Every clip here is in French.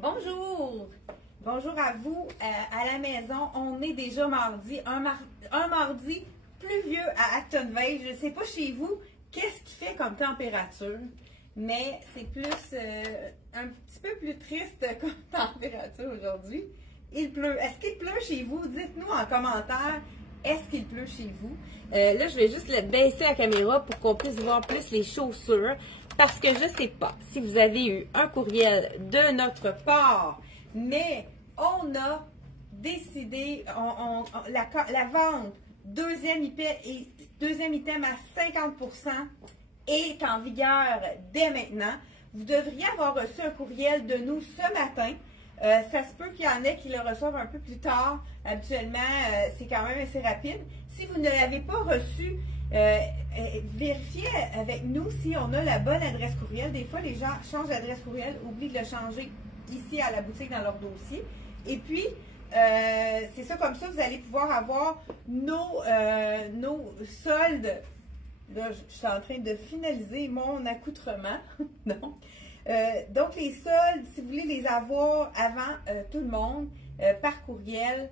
Bonjour! Bonjour à vous à la maison. On est déjà mardi, un mardi pluvieux à Actonville. Je ne sais pas chez vous qu'est-ce qu'il fait comme température, mais c'est plus un petit peu plus triste comme température aujourd'hui. Il pleut. Est-ce qu'il pleut chez vous? Dites-nous en commentaire. Est-ce qu'il pleut chez vous? Là, je vais juste baisser la caméra pour qu'on puisse voir plus les chaussures. Parce que je ne sais pas si vous avez eu un courriel de notre part, mais on a décidé, la vente deuxième item à 50% est en vigueur dès maintenant. Vous devriez avoir reçu un courriel de nous ce matin. Ça se peut qu'il y en ait qui le reçoivent un peu plus tard. Habituellement, c'est quand même assez rapide. Si vous ne l'avez pas reçu, vérifiez avec nous si on a la bonne adresse courriel. Des fois, les gens changent d'adresse courriel, oublient de le changer ici à la boutique dans leur dossier. Et puis, c'est ça, comme ça, vous allez pouvoir avoir nos soldes. Là, je suis en train de finaliser mon accoutrement. Donc, les soldes, si vous voulez les avoir avant tout le monde, par courriel,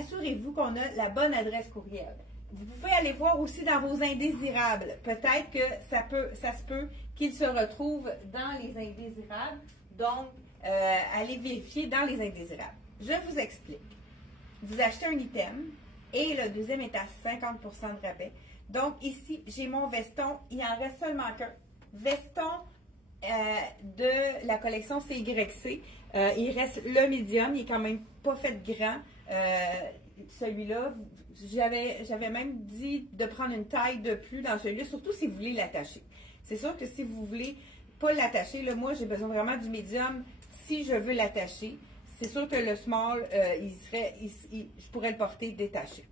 assurez-vous qu'on a la bonne adresse courriel. Vous pouvez aller voir aussi dans vos indésirables. Peut-être que ça se peut qu'ils se retrouvent dans les indésirables. Donc, allez vérifier dans les indésirables. Je vous explique. Vous achetez un item et le deuxième est à 50% de rabais. Donc, ici, j'ai mon veston. Il en reste seulement qu'un. Veston de la collection CYC. Il reste le médium. Il est quand même pas fait grand. Celui-là, j'avais même dit de prendre une taille de plus dans celui-là, surtout si vous voulez l'attacher. C'est sûr que si vous voulez pas l'attacher, là, moi, j'ai besoin vraiment du médium si je veux l'attacher. C'est sûr que le small, je pourrais le porter détaché.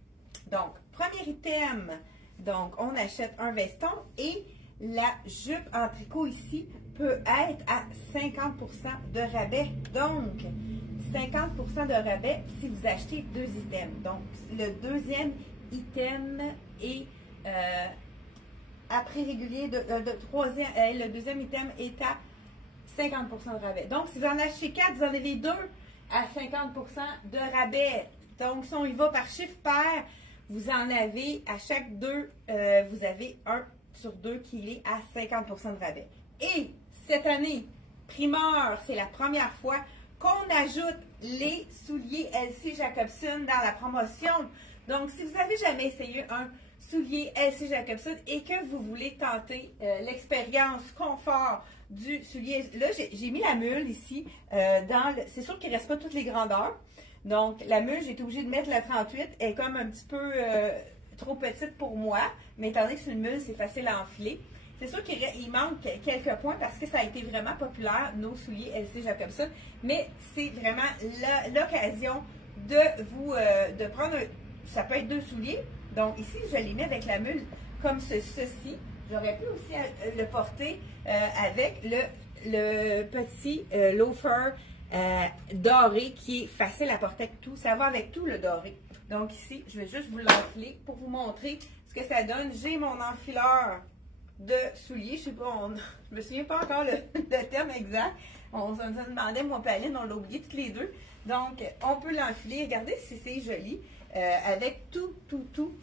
Donc, premier item, donc, on achète un veston et la jupe en tricot ici peut être à 50% de rabais. Donc, 50% de rabais si vous achetez deux items. Donc, le deuxième item est à prix régulier le deuxième item est à 50% de rabais. Donc, si vous en achetez 4, vous en avez 2 à 50% de rabais. Donc, si on y va par chiffre pair, vous en avez à chaque 2, vous avez 1 sur 2 qui est à 50% de rabais. Et cette année, primeur, c'est la première fois qu'on ajoute les souliers LC Jacobson dans la promotion. Donc, si vous n'avez jamais essayé un soulier LC Jacobson et que vous voulez tenter l'expérience confort du soulier, là, j'ai mis la mule ici. C'est sûr qu'il ne reste pas toutes les grandeurs. Donc, la mule, j'ai été obligée de mettre la 38. Elle est comme un petit peu trop petite pour moi. Mais étant donné que c'est une mule, c'est facile à enfiler. C'est sûr qu'il manque quelques points parce que ça a été vraiment populaire, nos souliers LC Jacobson. Mais c'est vraiment l'occasion de prendre, ça peut être deux souliers. Donc ici, je les mets avec la mule comme ceci. J'aurais pu aussi le porter avec le petit loafer doré qui est facile à porter avec tout. Ça va avec tout le doré. Donc ici, je vais juste vous l'enfiler pour vous montrer ce que ça donne. J'ai mon enfileur de souliers. Je sais pas, je me souviens pas encore le terme exact. On se demandait, moi, Pauline, on l'a oublié toutes les deux. Donc, on peut l'enfiler. Regardez si c'est joli. Avec tout.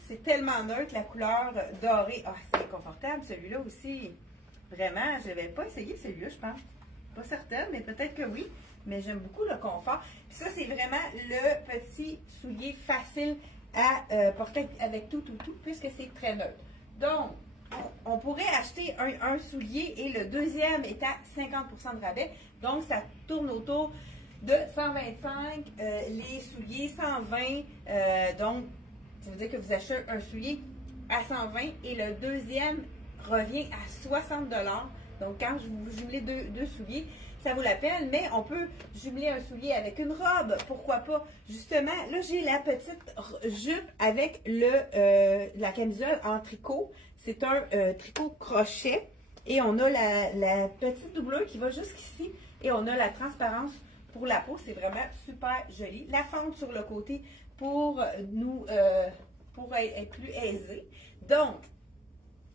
C'est tellement neutre, la couleur dorée. Ah, c'est confortable, celui-là aussi. Vraiment, je n'avais pas essayé celui-là, je pense. Pas certaine, mais peut-être que oui. Mais j'aime beaucoup le confort. Puis ça, c'est vraiment le petit soulier facile à porter avec tout, puisque c'est très neutre. Donc, on pourrait acheter un soulier et le deuxième est à 50% de rabais. Donc, ça tourne autour de 125, les souliers 120. Donc, ça veut dire que vous achetez un soulier à 120 et le deuxième revient à 60 $. Donc, quand vous jumelez deux souliers, ça vaut la peine, mais on peut jumeler un soulier avec une robe, pourquoi pas. Justement, là, j'ai la petite jupe avec la camisole en tricot. C'est un tricot crochet et on a la petite doublure qui va jusqu'ici et on a la transparence pour la peau. C'est vraiment super joli. La fente sur le côté pour être plus aisé. Donc,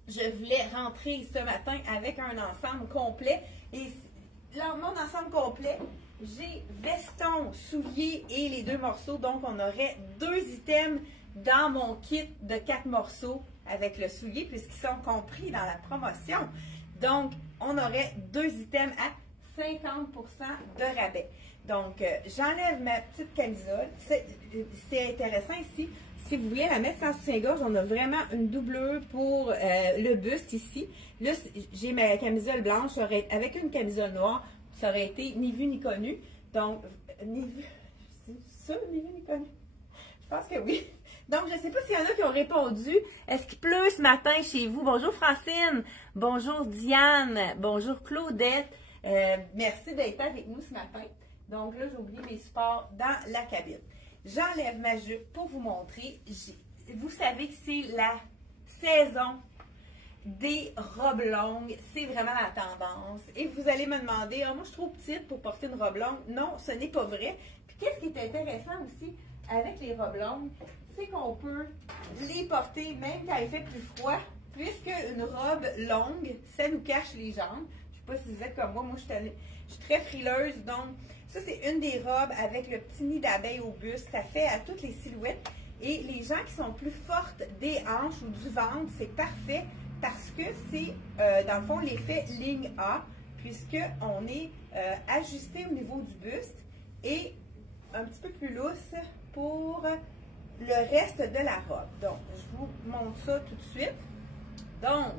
je voulais rentrer ce matin avec un ensemble complet et mon l'ensemble complet. J'ai veston, souliers et les 2 morceaux. Donc, on aurait 2 items dans mon kit de 4 morceaux avec le soulier puisqu'ils sont compris dans la promotion. Donc, on aurait 2 items à 50% de rabais. Donc, j'enlève ma petite camisole. C'est intéressant ici. Si vous voulez la mettre sans soutien-gorge, on a vraiment une doublure pour le buste ici. Là, j'ai ma camisole blanche avec une camisole noire. Ça aurait été ni vu ni connu. Donc, ni vu ni connu. Je pense que oui. Donc, je ne sais pas s'il y en a qui ont répondu. Est-ce qu'il pleut ce matin chez vous? Bonjour Francine. Bonjour Diane. Bonjour Claudette. Merci d'être avec nous ce matin. Donc là, j'ai oublié mes supports dans la cabine. J'enlève ma jupe pour vous montrer. Vous savez que c'est la saison des robes longues. C'est vraiment la tendance. Et vous allez me demander, oh, moi je suis trop petite pour porter une robe longue. Non, ce n'est pas vrai. Puis qu'est-ce qui est intéressant aussi avec les robes longues, c'est qu'on peut les porter même quand il fait plus froid, puisque une robe longue, ça nous cache les jambes. Je ne sais pas si vous êtes comme moi, je suis très frileuse, donc ça c'est une des robes avec le petit nid d'abeille au buste, ça fait à toutes les silhouettes. Et les gens qui sont plus fortes des hanches ou du ventre, c'est parfait parce que c'est dans le fond l'effet ligne A, puisqu'on est ajusté au niveau du buste et un petit peu plus lousse pour le reste de la robe. Donc, je vous montre ça tout de suite. Donc,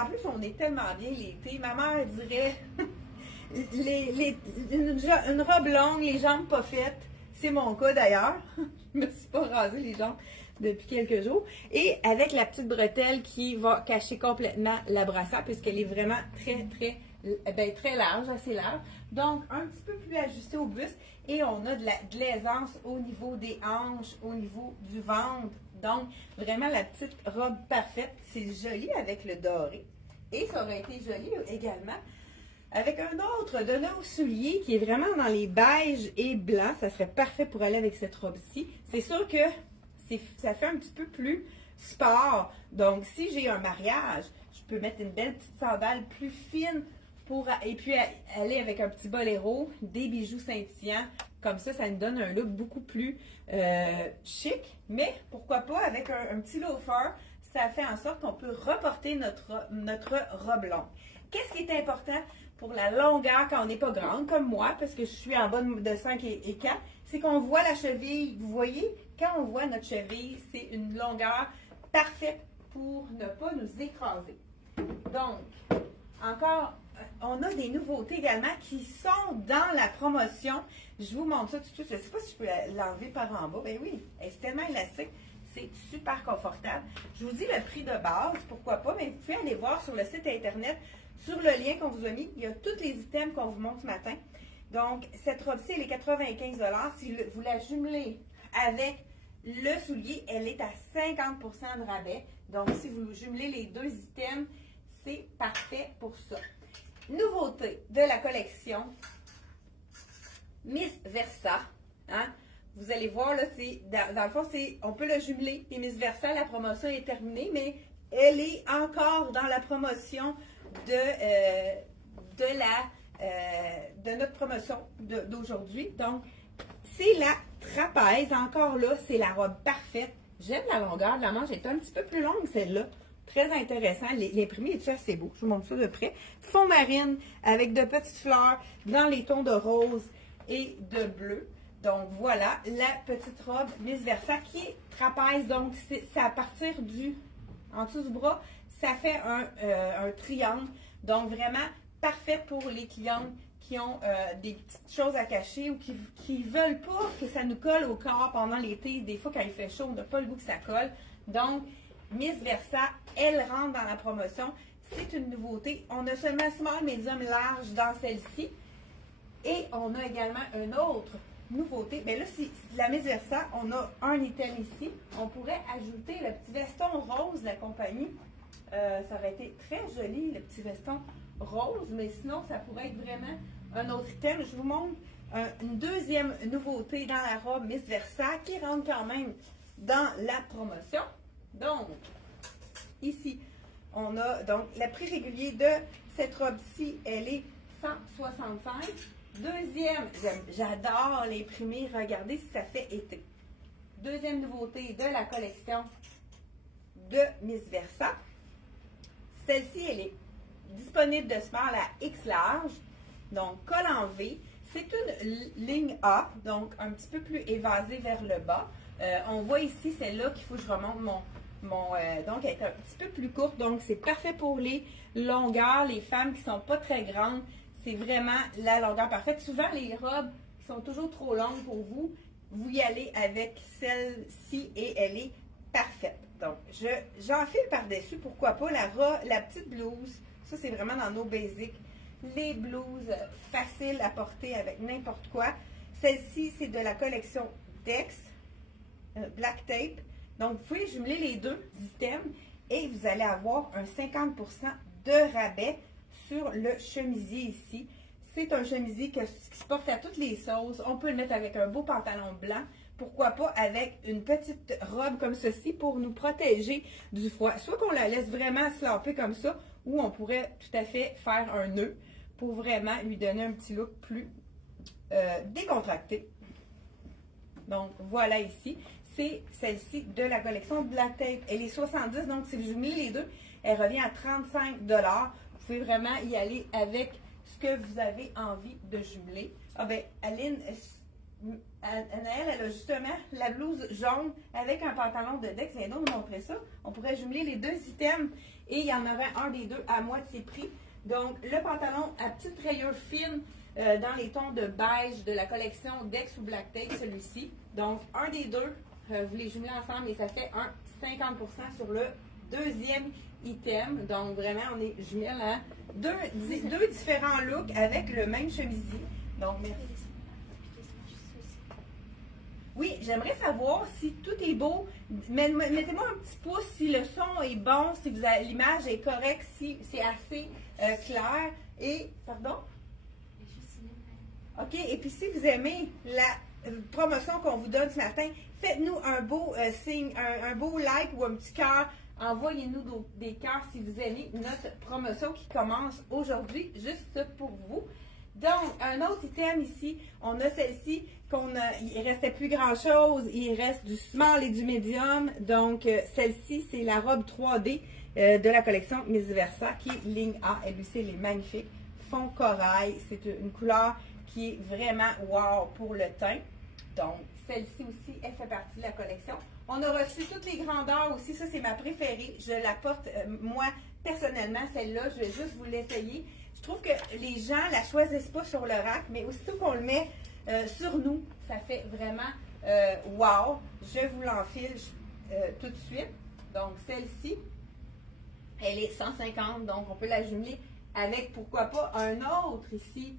en plus, on est tellement bien l'été. Ma mère dirait une robe longue, les jambes pas faites. C'est mon cas d'ailleurs. Je me suis pas rasé les jambes depuis quelques jours. Et avec la petite bretelle qui va cacher complètement la brassière puisqu'elle est vraiment très large, assez large. Donc, un petit peu plus ajusté au buste. Et on a de l'aisance au niveau des hanches, au niveau du ventre. Donc, vraiment la petite robe parfaite. C'est joli avec le doré. Et ça aurait été joli également avec un autre de nos souliers qui est vraiment dans les beiges et blancs. Ça serait parfait pour aller avec cette robe-ci. C'est sûr que ça fait un petit peu plus sport. Donc, si j'ai un mariage, je peux mettre une belle petite sandale plus fine et puis aller avec un petit boléro, des bijoux scintillants. Comme ça nous donne un look beaucoup plus chic. Mais pourquoi pas avec un petit loafer, ça fait en sorte qu'on peut reporter notre robe longue. Qu'est-ce qui est important pour la longueur quand on n'est pas grande, comme moi, parce que je suis en bas de 5 et 4, c'est qu'on voit la cheville. Vous voyez, quand on voit notre cheville, c'est une longueur parfaite pour ne pas nous écraser. Donc, encore, on a des nouveautés également qui sont dans la promotion. Je vous montre ça tout de suite. Je ne sais pas si je peux l'enlever par en bas. Ben oui, c'est tellement élastique. C'est super confortable. Je vous dis le prix de base, pourquoi pas, mais vous pouvez aller voir sur le site internet, sur le lien qu'on vous a mis. Il y a tous les items qu'on vous montre ce matin. Donc, cette robe-ci, elle est 95 $. Si vous la jumelez avec le soulier, elle est à 50% de rabais. Donc, si vous jumelez les 2 items, c'est parfait pour ça. Nouveauté de la collection Miss Versa. Hein? Vous allez voir, là, dans le fond, on peut le jumeler. Et Miss Versa, la promotion est terminée, mais elle est encore dans la promotion de notre promotion d'aujourd'hui. Donc, c'est la trapèze. Encore là, c'est la robe parfaite. J'aime la longueur de la manche. Elle est un petit peu plus longue, celle-là. Très intéressant. L'imprimé est assez beau. Je vous montre ça de près. Fond marine avec de petites fleurs dans les tons de rose et de bleu. Donc, voilà la petite robe Miss Versa qui est trapèze. Donc, c'est à partir en dessous du bras, ça fait un triangle. Donc, vraiment parfait pour les clientes qui ont des petites choses à cacher ou qui ne veulent pas que ça nous colle au corps pendant l'été. Des fois, quand il fait chaud, on n'a pas le goût que ça colle. Donc, Miss Versa, elle rentre dans la promotion. C'est une nouveauté. On a seulement small, medium, large dans celle-ci. Et on a également une autre nouveauté. Bien là, la Miss Versa, on a un item ici. On pourrait ajouter le petit veston rose de la compagnie. Ça aurait été très joli, le petit veston rose. Mais sinon, ça pourrait être vraiment un autre item. Je vous montre une deuxième nouveauté dans la robe Miss Versa qui rentre quand même dans la promotion. Donc, ici, on a donc le prix régulier de cette robe-ci, elle est 165. Deuxième, j'adore l'imprimer. Regardez si ça fait été. Deuxième nouveauté de la collection de Miss Versa. Celle-ci, elle est disponible de small à X large. Donc, col en V. C'est une ligne A, donc un petit peu plus évasée vers le bas. On voit ici, celle-là qu'il faut que je remonte donc, elle est un petit peu plus courte. Donc, c'est parfait pour les longueurs, les femmes qui ne sont pas très grandes. C'est vraiment la longueur parfaite. Souvent, les robes qui sont toujours trop longues pour vous, vous y allez avec celle-ci et elle est parfaite. Donc, j'enfile par-dessus, pourquoi pas, la petite blouse. Ça, c'est vraiment dans nos basics. Les blouses faciles à porter avec n'importe quoi. Celle-ci, c'est de la collection Dex, Black Tape. Donc, vous pouvez jumeler les deux items et vous allez avoir un 50% de rabais sur le chemisier ici. C'est un chemisier qui se porte à toutes les sauces. On peut le mettre avec un beau pantalon blanc. Pourquoi pas avec une petite robe comme ceci pour nous protéger du froid. Soit qu'on la laisse vraiment slapper comme ça, ou on pourrait tout à fait faire un nœud pour vraiment lui donner un petit look plus décontracté. Donc, voilà ici. C'est celle-ci de la collection Black Tape. Elle est 70, donc si vous jumelez les deux, elle revient à 35 $. Vous pouvez vraiment y aller avec ce que vous avez envie de jumeler. Ah ben, Aline, Anaëlle, elle a justement la blouse jaune avec un pantalon de Dex. Viens donc nous montrer ça. On pourrait jumeler les deux items et il y en aurait un des deux à moitié prix. Donc, le pantalon à petite rayure fine dans les tons de beige de la collection Dex ou Black Tape, celui-ci. Donc, un des deux, vous les jumelez ensemble et ça fait un 50% sur le deuxième item. Donc, vraiment, on est jumelles à deux différents looks avec le même chemisier. Donc, merci. Oui, j'aimerais savoir si tout est beau. Mettez-moi un petit pouce si le son est bon, si l'image est correcte, si c'est assez clair. Et, pardon? OK, et puis si vous aimez la promotion qu'on vous donne ce matin, faites-nous un beau signe, un beau like ou un petit cœur. Envoyez-nous des cœurs si vous aimez notre promotion qui commence aujourd'hui, juste pour vous. Donc, un autre item ici, on a celle-ci, il ne restait plus grand-chose, il reste du small et du medium. Donc, celle-ci, c'est la robe 3D de la collection Miss Versa, qui est ligne A. Elle aussi, elle est magnifique. Fond corail, c'est une couleur qui est vraiment wow pour le teint. Donc, celle-ci aussi, elle fait partie de la collection. On a reçu toutes les grandeurs aussi. Ça, c'est ma préférée. Je la porte, moi, personnellement, celle-là. Je vais juste vous l'essayer. Je trouve que les gens ne la choisissent pas sur le rack, mais aussitôt qu'on le met sur nous, ça fait vraiment wow. Je vous l'enfile tout de suite. Donc, celle-ci, elle est 150, donc on peut la jumeler avec, pourquoi pas, un autre ici,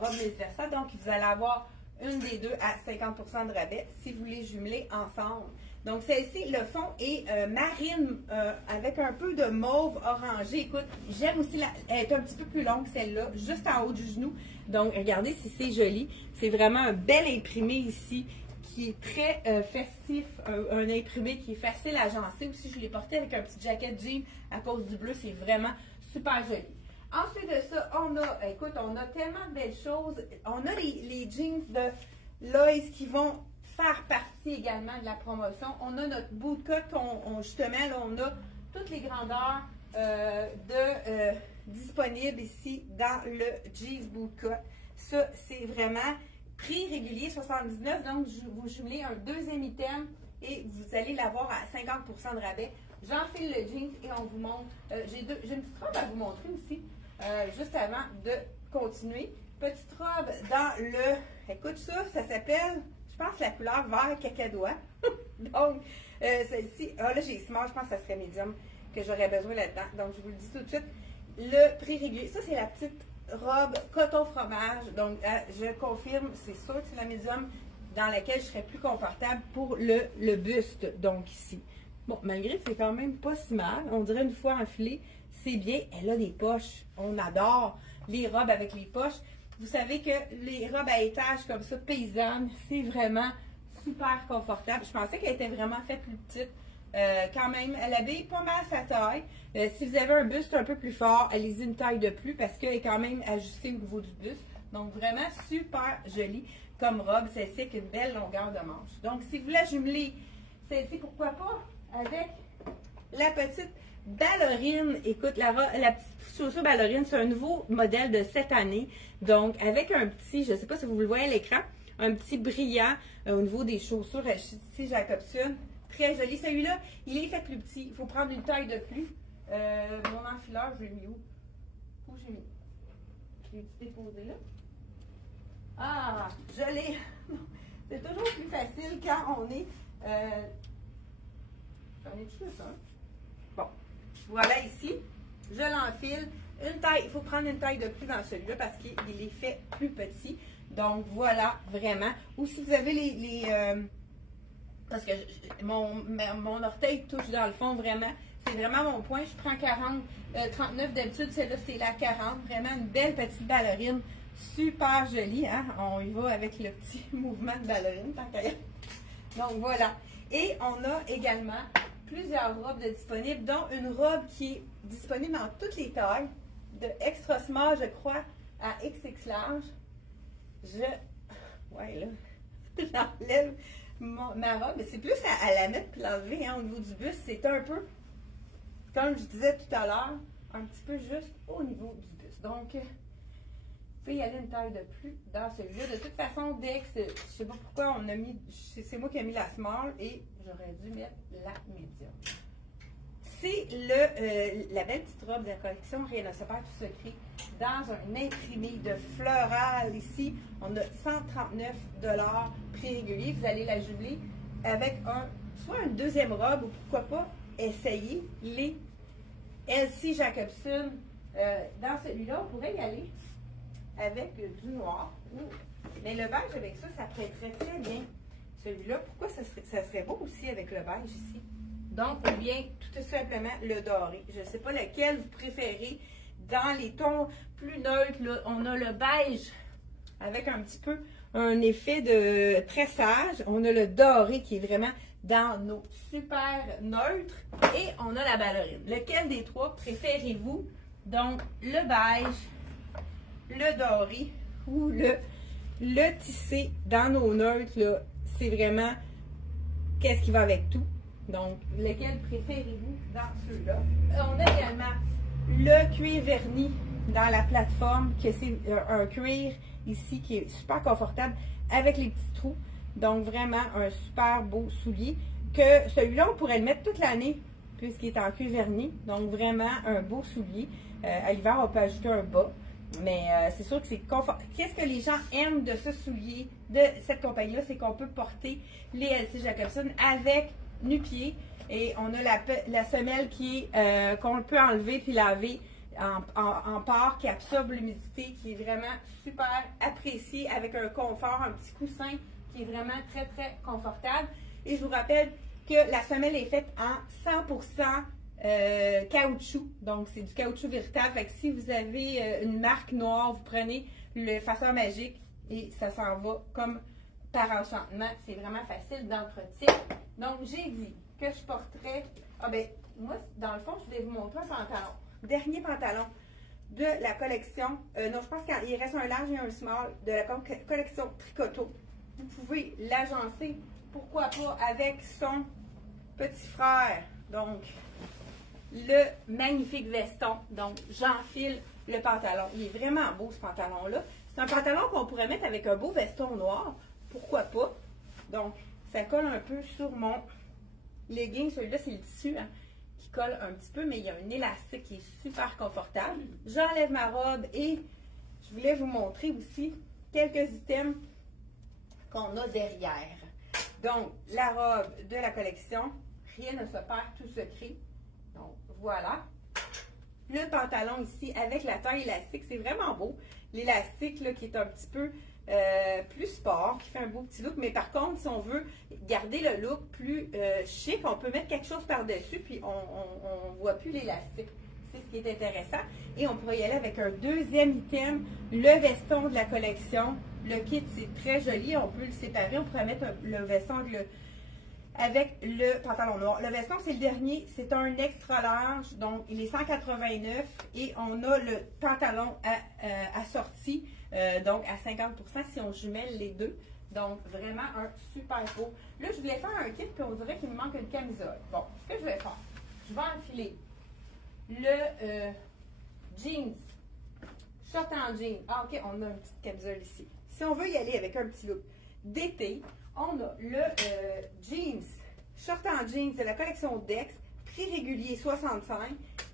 robe Miss Versa. Donc, vous allez avoir une des deux à 50% de rabais si vous les jumelez ensemble. Donc, celle-ci, le fond est marine avec un peu de mauve orangé. Écoute, j'aime aussi, elle est un petit peu plus longue, celle-là, juste en haut du genou. Donc, regardez si c'est joli. C'est vraiment un bel imprimé ici qui est très festif, un imprimé qui est facile à agencer. Aussi, je l'ai porté avec un petit jacket jean à cause du bleu. C'est vraiment super joli. Ensuite de ça, on a tellement de belles choses. On a les jeans de Lois qui vont faire partie également de la promotion. On a notre bootcut, justement, là, on a toutes les grandeurs disponibles ici dans le jeans bootcut. Ça, c'est vraiment prix régulier, 79. Donc, vous jumelez un deuxième item et vous allez l'avoir à 50% de rabais. J'enfile le jeans et on vous montre. J'ai une petite robe à vous montrer aussi. Juste avant de continuer. Petite robe dans le... Écoute ça s'appelle, je pense, la couleur vert cacadois. Donc, celle-ci, là j'ai small, je pense que ça serait médium que j'aurais besoin là-dedans. Donc, je vous le dis tout de suite. Le prix régulier, ça c'est la petite robe coton fromage. Donc, je confirme, c'est sûr que c'est la médium dans laquelle je serais plus confortable pour le buste. Donc, ici. Bon, malgré que c'est quand même pas si mal, on dirait une fois enfilée, c'est bien. Elle a des poches. On adore les robes avec les poches. Vous savez que les robes à étages comme ça, paysannes, c'est vraiment super confortable. Je pensais qu'elle était vraiment faite plus petite. quand même, elle habille pas mal sa taille. Si vous avez un buste un peu plus fort, allez-y une taille de plus parce qu'elle est quand même ajustée au niveau du buste. Donc, vraiment super jolie comme robe. Celle-ci avec une belle longueur de manche. Donc, si vous la jumelez, celle-ci, pourquoi pas, avec la petite ballerine. Écoute, la petite chaussure ballerine, c'est un nouveau modèle de cette année. Donc, avec un petit, je ne sais pas si vous le voyez à l'écran, un petit brillant au niveau des chaussures ici Jacobson. Très joli. Celui-là, il est fait plus petit. Il faut prendre une taille de plus. Mon enfileur, je l'ai mis où? Où j'ai mis? Je l'ai déposé là. Ah, je l'ai. C'est toujours plus facile quand on est... J'en ai juste un. Bon, voilà ici. Je l'enfile. Une taille, il faut prendre une taille de plus dans celui-là parce qu'il est fait plus petit. Donc, voilà, vraiment. Ou si vous avez parce que mon orteil touche dans le fond, vraiment. C'est vraiment mon point. Je prends 39 d'habitude. Celle-là, c'est la 40. Vraiment une belle petite ballerine. Super jolie, hein? On y va avec le petit mouvement de ballerine, tant qu'à y aller. Donc, voilà. Et on a également plusieurs robes de disponibles, dont une robe qui est disponible en toutes les tailles, de extra small, je crois, à XX large. Ouais, là, j'enlève ma robe, mais c'est plus à la mettre et l'enlever, hein, au niveau du buste. C'est un peu, comme je disais tout à l'heure, un petit peu juste au niveau du buste. Donc, vous pouvez y aller une taille de plus dans celui-là. De toute façon, dès que je ne sais pas pourquoi on a mis, c'est moi qui ai mis la small et j'aurais dû mettre la medium. C'est la belle petite robe de la collection Rien ne se perd, tout se crée dans un imprimé de floral ici. On a 139 $ prix régulier. Vous allez la jumeler avec soit une deuxième robe ou pourquoi pas essayer les Elsie Jacobson. Dans celui-là, on pourrait y aller avec du noir. Mais le beige avec ça, ça prêterait très bien. Celui-là, pourquoi ça serait beau aussi avec le beige ici? Donc, ou bien tout simplement le doré. Je ne sais pas lequel vous préférez. Dans les tons plus neutres, là, on a le beige avec un petit peu un effet de tressage. On a le doré qui est vraiment dans nos super neutres. Et on a la ballerine. Lequel des trois préférez-vous? Donc, le beige, le doré ou le tissé dans nos neutres, là, c'est vraiment qu'est-ce qui va avec tout. Donc, lequel préférez-vous dans ceux-là? On a également le cuir verni dans la plateforme, que c'est un cuir ici qui est super confortable avec les petits trous. Donc, vraiment un super beau soulier. Que celui-là, on pourrait le mettre toute l'année puisqu'il est en cuir verni. Donc, vraiment un beau soulier. À l'hiver, on peut ajouter un bas. Mais c'est sûr que c'est confortable. Qu'est-ce que les gens aiment de ce soulier, de cette compagnie-là, c'est qu'on peut porter les Elsie Jacobson avec nu-pied. Et on a la semelle qui est qu'on peut enlever puis laver en port, qui absorbe l'humidité, qui est vraiment super apprécié avec un confort, un petit coussin qui est vraiment très, très confortable. Et je vous rappelle que la semelle est faite en 100% caoutchouc. Donc, c'est du caoutchouc véritable. Fait que si vous avez une marque noire, vous prenez le façon magique et ça s'en va comme par enchantement. C'est vraiment facile d'entretien. Donc, j'ai dit que je porterais... Ah ben, moi, dans le fond, je vais vous montrer un pantalon. Dernier pantalon de la collection. Non, je pense qu'il reste un large et un small de la collection Tricoto. Vous pouvez l'agencer, pourquoi pas, avec son petit frère. Donc, le magnifique veston. Donc, j'enfile le pantalon. Il est vraiment beau, ce pantalon-là. C'est un pantalon qu'on pourrait mettre avec un beau veston noir. Pourquoi pas? Donc, ça colle un peu sur mon legging. Celui-là, c'est le tissu hein, qui colle un petit peu, mais il y a un élastique qui est super confortable. J'enlève ma robe et je voulais vous montrer aussi quelques items qu'on a derrière. Donc, la robe de la collection, Rien ne se perd, tout se crée. Donc, voilà. Le pantalon ici avec la taille élastique, c'est vraiment beau. L'élastique là qui est un petit peu plus sport, qui fait un beau petit look. Mais par contre, si on veut garder le look plus chic, on peut mettre quelque chose par-dessus, puis on ne voit plus l'élastique. C'est ce qui est intéressant. Et on pourrait y aller avec un deuxième item, le veston de la collection. Le kit, c'est très joli. On peut le séparer. On pourrait mettre le veston avec avec le pantalon noir. Le veston, c'est le dernier. C'est un extra large. Donc, il est 189 et on a le pantalon assorti, donc à 50% si on jumelle les deux. Donc, vraiment un super beau. Là, je voulais faire un kit, puis on dirait qu'il me manque une camisole. Bon, ce que je vais faire, je vais enfiler le jeans, short en jean. Ah, OK, on a une petite camisole ici. Si on veut y aller avec un petit look d'été, on a le jeans, short en jeans de la collection Dex, prix régulier 65.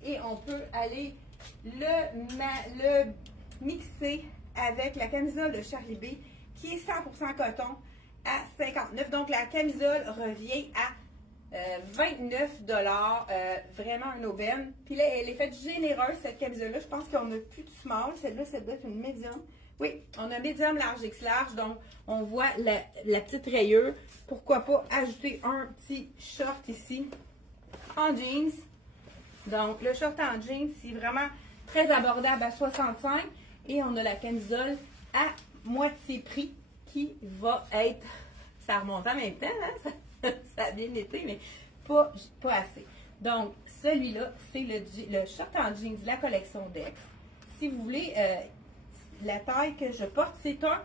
Et on peut aller le mixer avec la camisole de Charlie B, qui est 100% coton à 59. Donc, la camisole revient à 29 $, vraiment un aubaine. Puis là, elle est faite généreuse, cette camisole-là. Je pense qu'on n'a plus de small. Celle-là, ça doit être une médium. Oui, on a médium, large, X large. Donc, on voit la petite rayure. Pourquoi pas ajouter un petit short ici en jeans. Donc, le short en jeans, c'est vraiment très abordable à 65. Et on a la camisole à moitié prix qui va être, ça remonte en même temps, hein? Ça a bien été, mais pas assez. Donc, celui-là, c'est le short en jeans de la collection Dex. Si vous voulez, la taille que je porte, c'est un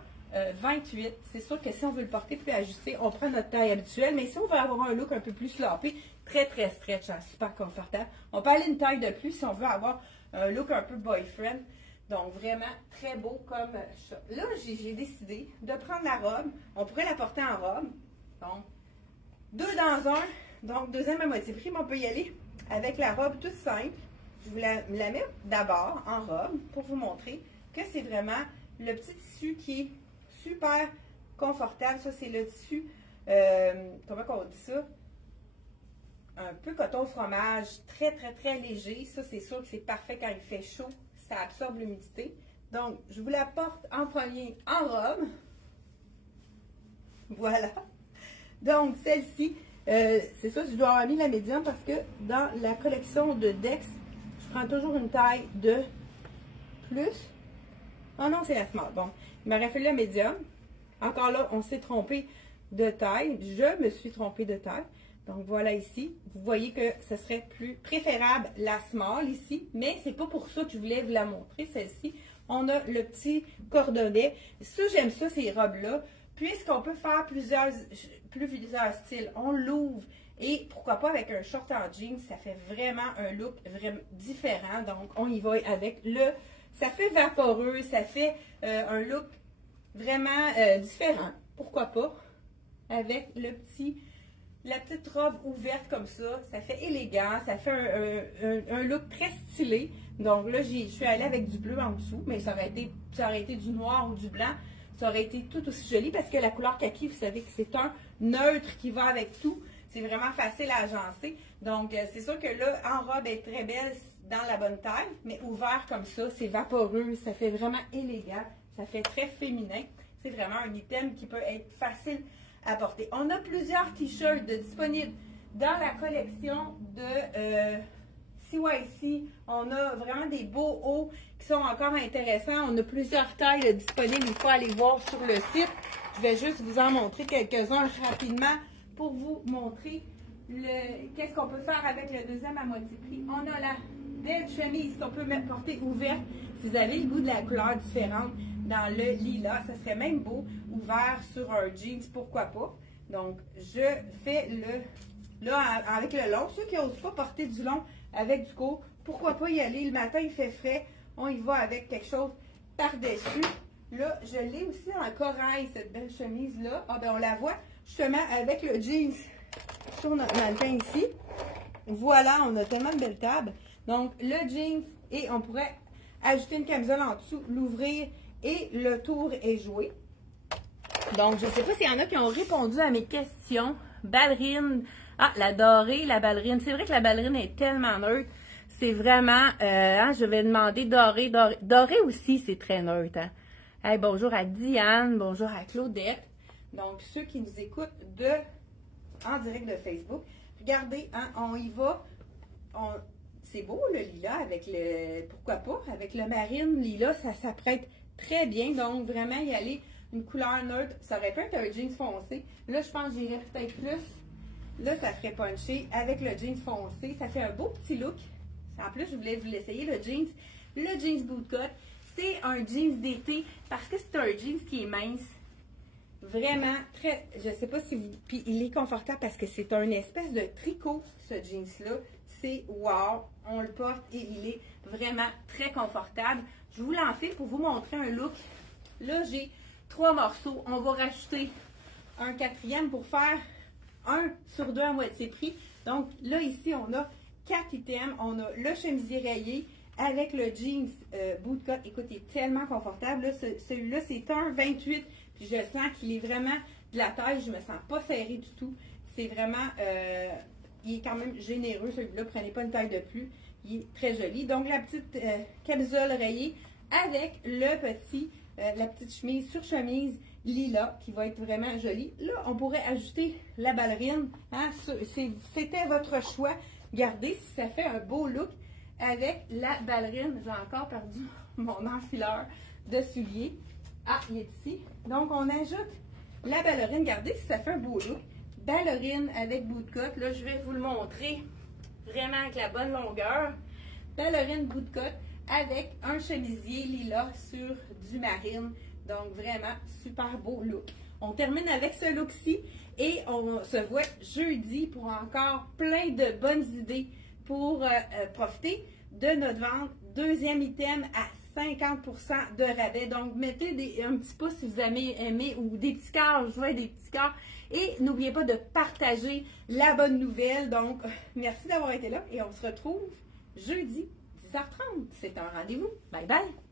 28. C'est sûr que si on veut le porter plus ajusté, on prend notre taille habituelle, mais si on veut avoir un look un peu plus sloppy, très très stretch, hein, super confortable, on peut aller une taille de plus si on veut avoir un look un peu boyfriend. Donc, vraiment très beau comme ça. Là, j'ai décidé de prendre la robe. On pourrait la porter en robe. Donc, 2 dans 1. Donc, deuxième à moitié prix, mais on peut y aller avec la robe toute simple. Je vous la mets d'abord en robe pour vous montrer que c'est vraiment le petit tissu qui est super confortable. Ça, c'est le tissu, comment on dit ça? Un peu coton fromage, très, très, très léger. Ça, c'est sûr que c'est parfait quand il fait chaud. Ça absorbe l'humidité. Donc, je vous la porte en premier en robe. Voilà. Donc, celle-ci, c'est ça, je dois avoir mis la médium parce que dans la collection de Dex, je prends toujours une taille de plus. Oh non, c'est la small. Bon, il m'aurait fallu la médium. Encore là, on s'est trompé de taille. Je me suis trompée de taille. Donc, voilà ici. Vous voyez que ce serait plus préférable la small ici, mais c'est pas pour ça que je voulais vous la montrer, celle-ci. On a le petit cordonnet. Ça, j'aime ça, ces robes-là, puisqu'on peut faire plusieurs styles. On l'ouvre et pourquoi pas avec un short en jeans, ça fait vraiment un look vraiment différent. Donc, on y va avec ça fait vaporeux, ça fait un look vraiment différent. Pourquoi pas avec la petite robe ouverte comme ça, ça fait élégant, ça fait un look très stylé. Donc là, je suis allée avec du bleu en dessous, mais ça aurait été du noir ou du blanc, ça aurait été tout aussi joli parce que la couleur kaki, vous savez que c'est un neutre qui va avec tout. C'est vraiment facile à agencer. Donc, c'est sûr que là, en robe, elle est très belle dans la bonne taille, mais ouvert comme ça, c'est vaporeux, ça fait vraiment élégant, ça fait très féminin. C'est vraiment un item qui peut être facile à porter. On a plusieurs t-shirts disponibles dans la collection de CYC. On a vraiment des beaux hauts qui sont encore intéressants. On a plusieurs tailles disponibles. Il faut aller voir sur le site. Je vais juste vous en montrer quelques-uns rapidement pour vous montrer qu'est-ce qu'on peut faire avec le deuxième à moitié prix. On a la belle chemise qu'on peut même porter ouverte. Si vous avez le goût de la couleur différente, dans le lilas, ça serait même beau, ouvert sur un jeans, pourquoi pas. Donc, je fais avec le long. Ceux qui n'osent pas porter du long avec du court, pourquoi pas y aller? Le matin, il fait frais, on y va avec quelque chose par-dessus. Là, je l'ai aussi en corail, cette belle chemise-là. Ah ben, on la voit justement avec le jeans sur notre mannequin ici. Voilà, on a tellement de belles tables. Donc, le jeans, et on pourrait ajouter une camisole en dessous, l'ouvrir, et le tour est joué. Donc, je ne sais pas s'il y en a qui ont répondu à mes questions. Ballerine. Ah, la dorée, la ballerine. C'est vrai que la ballerine est tellement neutre. C'est vraiment, je vais demander dorée. Dorée aussi, c'est très neutre. Hein? Hey, bonjour à Diane, bonjour à Claudette. Donc, ceux qui nous écoutent en direct de Facebook, regardez, hein, on y va. C'est beau le lilas avec pourquoi pas, avec le marine lilas, ça s'apprête très bien. Donc, vraiment y aller une couleur neutre. Ça aurait pu être un jeans foncé. Là, je pense que j'irais peut-être plus Là, ça ferait puncher avec le jeans foncé. Ça fait un beau petit look. En plus, je voulais vous l'essayer, le jeans. Le jeans bootcut, c'est un jeans d'été parce que c'est un jeans qui est mince. Vraiment très, je sais pas si vous... Puis il est confortable parce que c'est un espèce de tricot, ce jeans-là. C'est wow! On le porte et il est vraiment très confortable. Je vous l'enfile pour vous montrer un look. Là, j'ai 3 morceaux. On va rajouter un 4e pour faire 1 sur 2 à moitié prix. Donc là, ici, on a 4 items. On a le chemisier rayé avec le jeans bootcut. Écoute, il est tellement confortable. Celui-là, c'est un 28. Puis je sens qu'il est vraiment de la taille. Je ne me sens pas serrée du tout. C'est vraiment... il est quand même généreux, celui-là. Prenez pas une taille de plus. Il est très joli. Donc, la petite camisole rayée avec le petit, la petite chemise sur chemise lilas qui va être vraiment jolie. Là, on pourrait ajouter la ballerine. Hein? C'était votre choix. Regardez si ça fait un beau look avec la ballerine. J'ai encore perdu mon enfileur de souliers. Ah, il est ici. Donc, on ajoute la ballerine. Regardez si ça fait un beau look. Ballerine avec bootcut. Là, je vais vous le montrer vraiment avec la bonne longueur. Ballerine bootcut avec un chemisier lilas sur du marine. Donc, vraiment, super beau look. On termine avec ce look-ci et on se voit jeudi pour encore plein de bonnes idées pour profiter de notre vente. 2e item à 50% de rabais. Donc, mettez un petit pouce si vous avez aimé ou des petits cœurs, je vois des petits cœurs. Et n'oubliez pas de partager la bonne nouvelle. Donc, merci d'avoir été là et on se retrouve jeudi 10h30. C'est un rendez-vous. Bye bye!